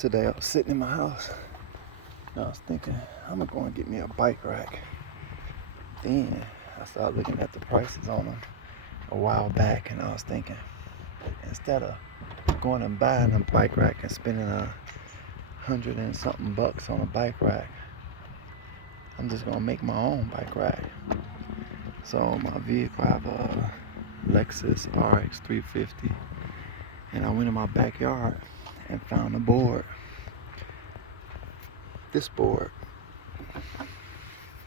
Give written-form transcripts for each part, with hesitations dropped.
Today I was sitting in my house and I was thinking, I'm gonna go and get me a bike rack. Then I started looking at the prices on them a while back, and I was thinking, instead of going and buying a bike rack and spending $100 and something on a bike rack, I'm just gonna make my own bike rack. So my vehicle, I have a Lexus RX 350, and I went in my backyard and found a board. This board,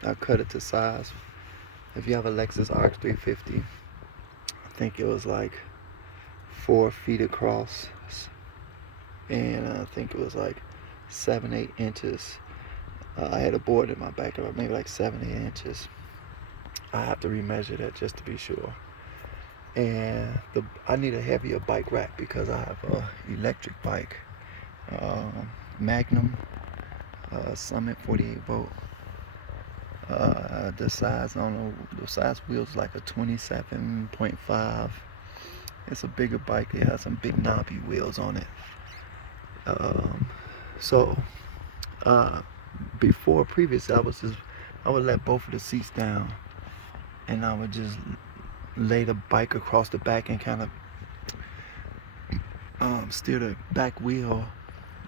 I cut it to size. If you have a Lexus RX 350, I think it was like 4 feet across, and I think it was like 7-8 inches. I had a board in my backyard, maybe like 7-8 inches. I have to remeasure that just to be sure. And I need a heavier bike rack because I have a electric bike, Magnum, Summit 48 volt. The size, I don't know, the size wheels like a 27.5. It's a bigger bike. It has some big knobby wheels on it. Previously, I would let both of the seats down, and I would just lay the bike across the back and kind of steer the back wheel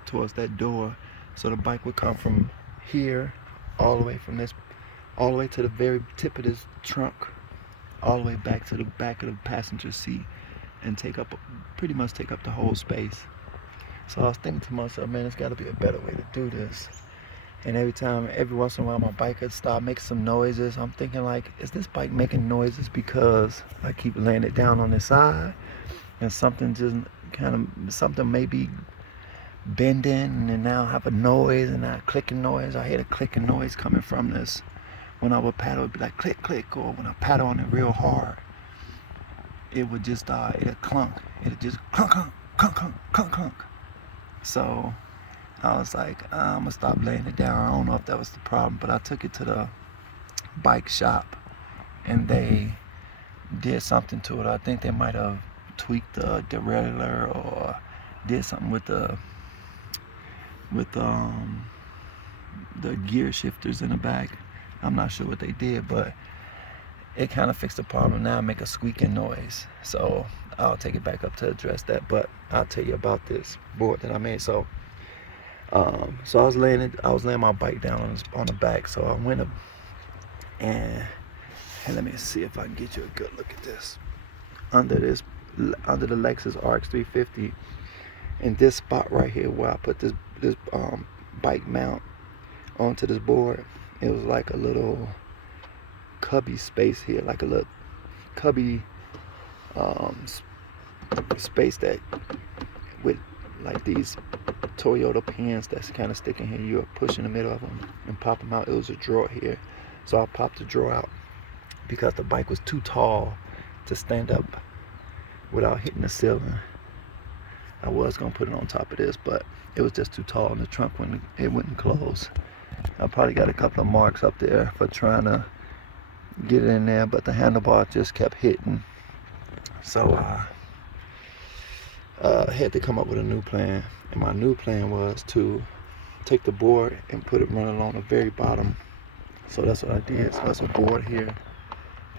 towards that door, so the bike would come from here all the way to the very tip of this trunk, all the way back to the back of the passenger seat, and pretty much take up the whole space. So I was thinking to myself, man, there's got to be a better way to do this. And every once in a while, my bike would start making some noises. I'm thinking, like, is this bike making noises because I keep laying it down on the side, and something may be bending, and then now I have a noise, and a clicking noise. I hear the clicking noise coming from this. When I would paddle, it'd be like click, click, or when I paddle on it real hard, it would just it'd clunk. It'd just clunk, clunk, clunk, clunk, clunk, clunk. So I was like, I'm gonna stop laying it down. I don't know if that was the problem, but I took it to the bike shop, and they did something to it. I think they might have tweaked the derailleur or did something with the gear shifters in the back. I'm not sure what they did, but it kind of fixed the problem. Now I make a squeaking noise, so I'll take it back up to address that. But I'll tell you about this board that I made. So I was laying my bike down on the back. So I went up and let me see if I can get you a good look at this. Under the Lexus RX 350, in this spot right here where I put this bike mount onto this board, it was like a little cubby space here, like a little cubby space that with like these Toyota pins that's kind of sticking here. You push in the middle of them and pop them out. It was a drawer here, so I popped the drawer out because the bike was too tall to stand up without hitting the ceiling. I was gonna put it on top of this, but it was just too tall, and the trunk wouldn't close. I probably got a couple of marks up there for trying to get it in there, but the handlebar just kept hitting. So I had to come up with a new plan, and my new plan was to take the board and put it running along the very bottom. So that's what I did. So that's a board here.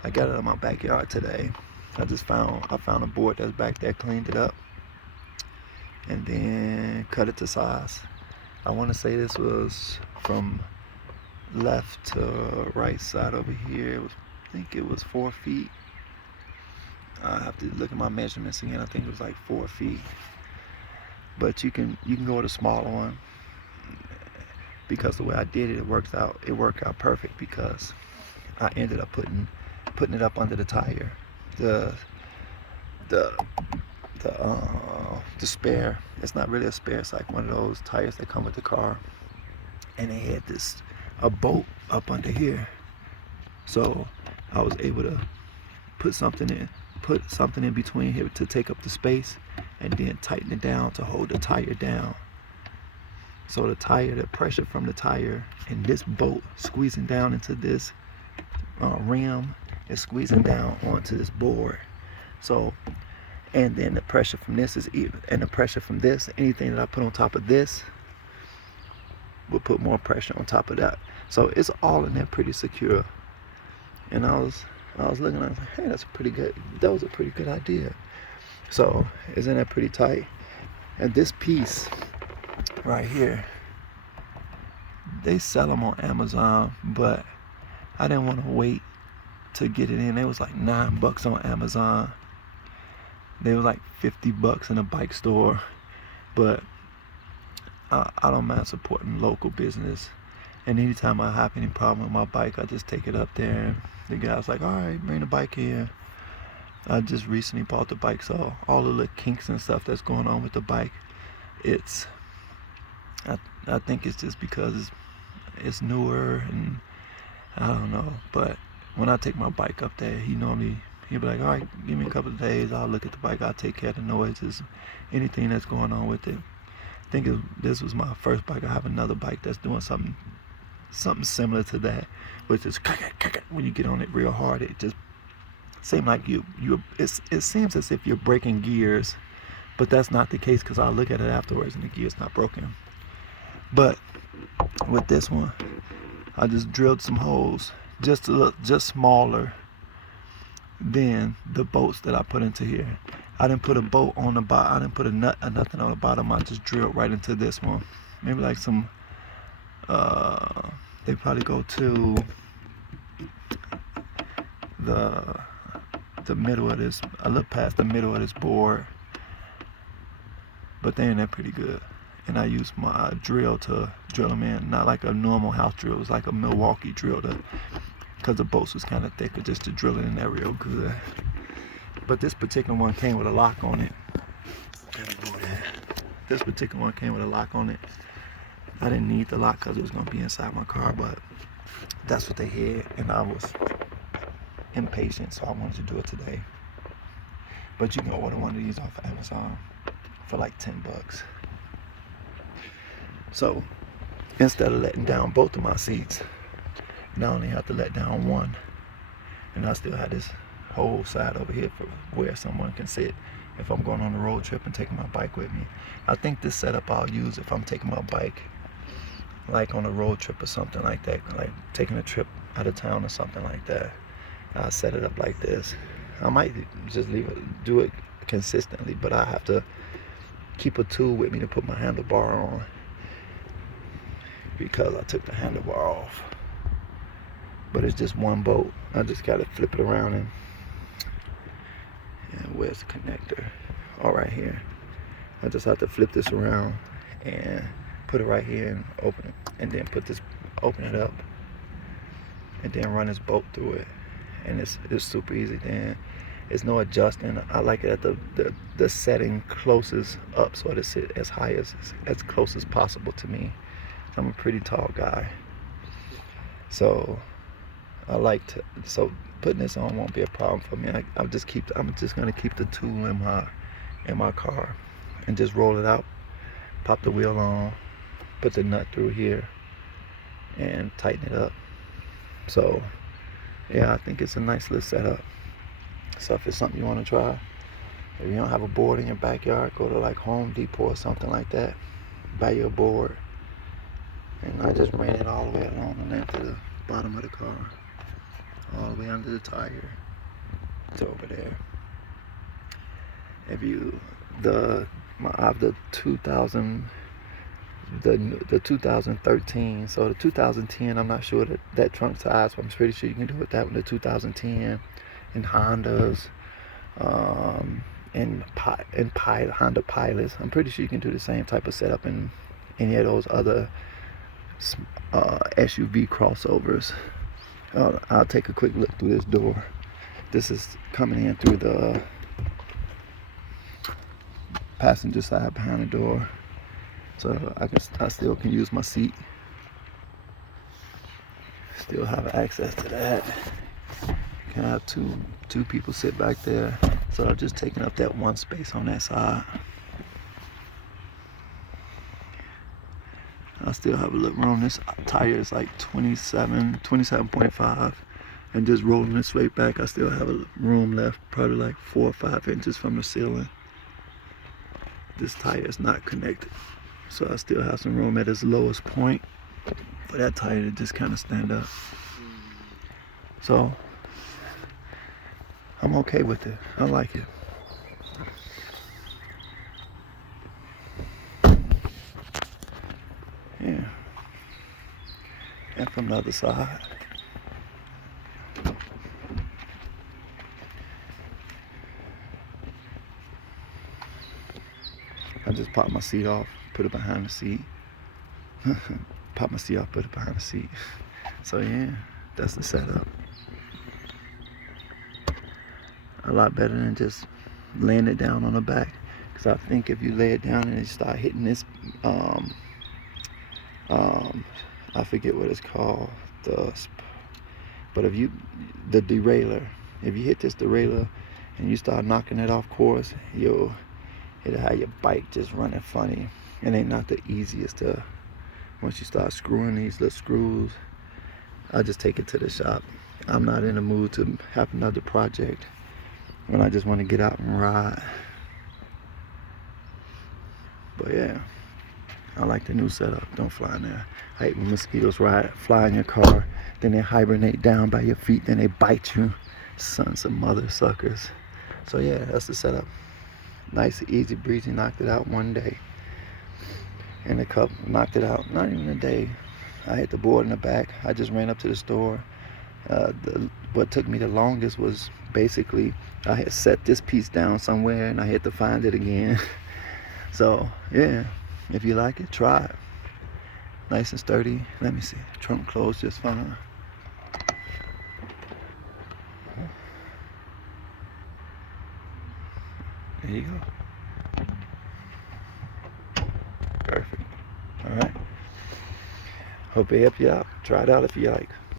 I got it in my backyard today. I found a board that's back there, cleaned it up, and then cut it to size. I want to say this was from left to right side over here. I think it was 4 feet. I have to look at my measurements again. I think it was like 4 feet. But you can go with a smaller one, because the way I did it, it worked out perfect, because I ended up putting it up under the tire. The spare, it's not really a spare, it's like one of those tires that come with the car, and they had a bolt up under here, so I was able to put something in between here to take up the space, and then tighten it down to hold the tire down. So the pressure from the tire and this bolt squeezing down into this rim is squeezing down onto this board. So, and then the pressure from this is even, and the pressure from this, anything that I put on top of this would put more pressure on top of that. So it's all in there pretty secure. And I was looking, I was like, hey, that was a pretty good idea. So it's in there pretty tight. And this piece right here, they sell them on Amazon, but I didn't want to wait to get it in. It was like $9 on Amazon. They were like $50 in a bike store. But I don't mind supporting local business. And anytime I have any problem with my bike, I just take it up there. And the guy's like, all right, bring the bike here. I just recently bought the bike, so all the little kinks and stuff that's going on with the bike, I think it's just because it's newer, and I don't know. But when I take my bike up there, he'll be like, all right, give me a couple of days, I'll look at the bike, I'll take care of the noises, anything that's going on with it. I think this was my first bike. I have another bike that's doing something similar to that, which is when you get on it real hard, it just seems like it seems as if you're breaking gears, but that's not the case, because I'll look at it afterwards and the gear's not broken. But with this one, I just drilled some holes just smaller than the bolts that I put into here. I didn't put a bolt on the bottom. I didn't put a nut or nothing on the bottom. I just drilled right into this one. Maybe like some they probably go to the middle of this. I look past the middle of this board, but they're in there pretty good. And I use my drill to drill them in, not like a normal house drill. It was like a Milwaukee drill, because the bolts was kind of thicker, just to drill it in there real good. But this particular one came with a lock on it. This particular one came with a lock on it. I didn't need the lock because it was going to be inside my car, but that's what they had, and I was impatient, so I wanted to do it today. But you can order one of these off of Amazon for like $10. So instead of letting down both of my seats, now I only have to let down one, and I still have this whole side over here for where someone can sit if I'm going on a road trip and taking my bike with me. I think this setup I'll use if I'm taking my bike like on a road trip or something like that, like taking a trip out of town or something like that. I'll set it up like this. I might just do it consistently, but I have to keep a tool with me to put my handlebar on, because I took the handlebar off. But it's just one bolt. I just gotta flip it around, and where's the connector? All right here. I just have to flip this around and put it right here and open it, and then open it up, and then run this bolt through it, and it's super easy. Then it's no adjusting. I like it at the setting closest up, so it sit as high as close as possible to me. I'm a pretty tall guy, so so putting this on won't be a problem for me. I'm just gonna keep the tool in my car and just roll it out, pop the wheel on, put the nut through here, and tighten it up. So yeah, I think it's a nice little setup. So if it's something you want to try, if you don't have a board in your backyard, go to like Home Depot or something like that, buy you a board. And I just ran it all the way along the length of the bottom of the car, all the way under the tire. It's over there. If I have the 2013. So the 2010, I'm not sure that trunk size, but I'm pretty sure you can do it that one. The 2010 in Hondas, in Honda Pilots. I'm pretty sure you can do the same type of setup in any of those other SUV crossovers. I'll take a quick look through this door. This is coming in through the passenger side behind the door, so I still can use my seat. Still have access to that. Can have two people sit back there, so I'm just taking up that one space on that side. I still have a little room. This tire is like 27.5, and just rolling this straight back, I still have a room left, probably like 4 or 5 inches from the ceiling. This tire is not connected. So I still have some room at its lowest point for that tire to just kind of stand up. So I'm okay with it. I like it. Yeah. And from the other side. I just pop my seat off, put it behind the seat. Pop my seat off, put it behind the seat. So yeah, that's the setup. A lot better than just laying it down on the back. Because I think if you lay it down and you start hitting this, I forget what it's called, but the derailleur, if you hit this derailleur and you start knocking it off course, it'll have your bike just running funny. It ain't not the easiest to, once you start screwing these little screws, I just take it to the shop. I'm not in the mood to have another project when I just want to get out and ride. But yeah, I like the new setup. Don't fly in there. I hate when mosquitoes fly in your car, then they hibernate down by your feet, then they bite you. Sons of mother suckers. So yeah, that's the setup. Nice, easy breezy, knocked it out one day. And the cup knocked it out, not even a day. I hit the board in the back. I just ran up to the store. What took me the longest was basically I had set this piece down somewhere and I had to find it again. So yeah, if you like it, try it. Nice and sturdy. Let me see. Trunk closed just fine. There you go. Perfect. All right. Hope it helped you out. Try it out if you like.